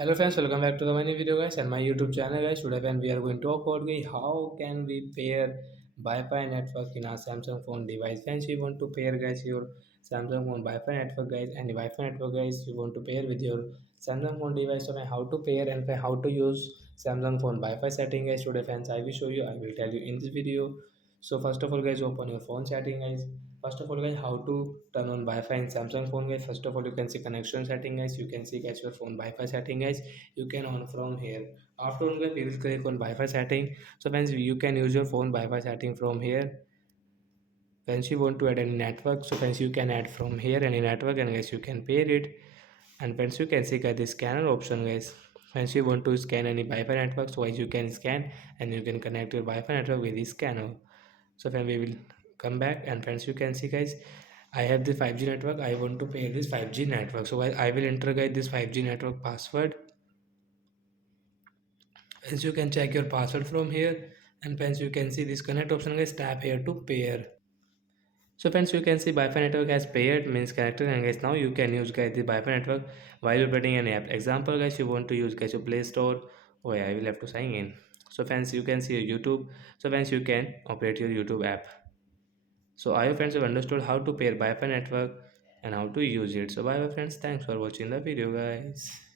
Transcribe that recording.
Hello friends, welcome back to the mini video guys and my YouTube channel guys. Today when we are going to talk about how can we pair Wi-Fi network in our Samsung phone device. Friends, you want to pair guys your Samsung phone Wi-Fi network guys and the Wi-Fi network guys you want to pair with your Samsung phone device. So how to pair and how to use Samsung phone Wi-Fi setting guys. Today friends, I will show you. I will tell you in this video. So first of all guys, open your phone setting guys. First of all guys, how to turn on Wi-Fi in Samsung phone guys. First of all, you can see connection setting guys. You can see guys your phone Wi-Fi setting guys. You can on from here. After on guys, we will click on Wi-Fi setting. So friends, you can use your phone Wi-Fi setting from here. Once you want to add any network, so friends you can add from here any network and guys you can pair it. And friends you can see guys the scanner option guys. Once you want to scan any Wi-Fi network, so guys you can scan and you can connect your Wi-Fi network with the scanner. So then we will come back and friends you can see guys I have the 5G network. I want to pair this 5G network. So I will enter guys this 5G network password. Hence you can check your password from here and friends you can see this connect option guys, tap here to pair. So friends you can see Wi-Fi network has paired means connected and guys now you can use guys the Wi-Fi network while operating an app. Example guys, you want to use guys your Play Store. Oh yeah, I will have to sign in. So friends you can see your YouTube. So friends you can operate your YouTube app. So I hope friends have understood how to pair Wi-Fi network and how to use it. So bye bye friends, thanks for watching the video guys.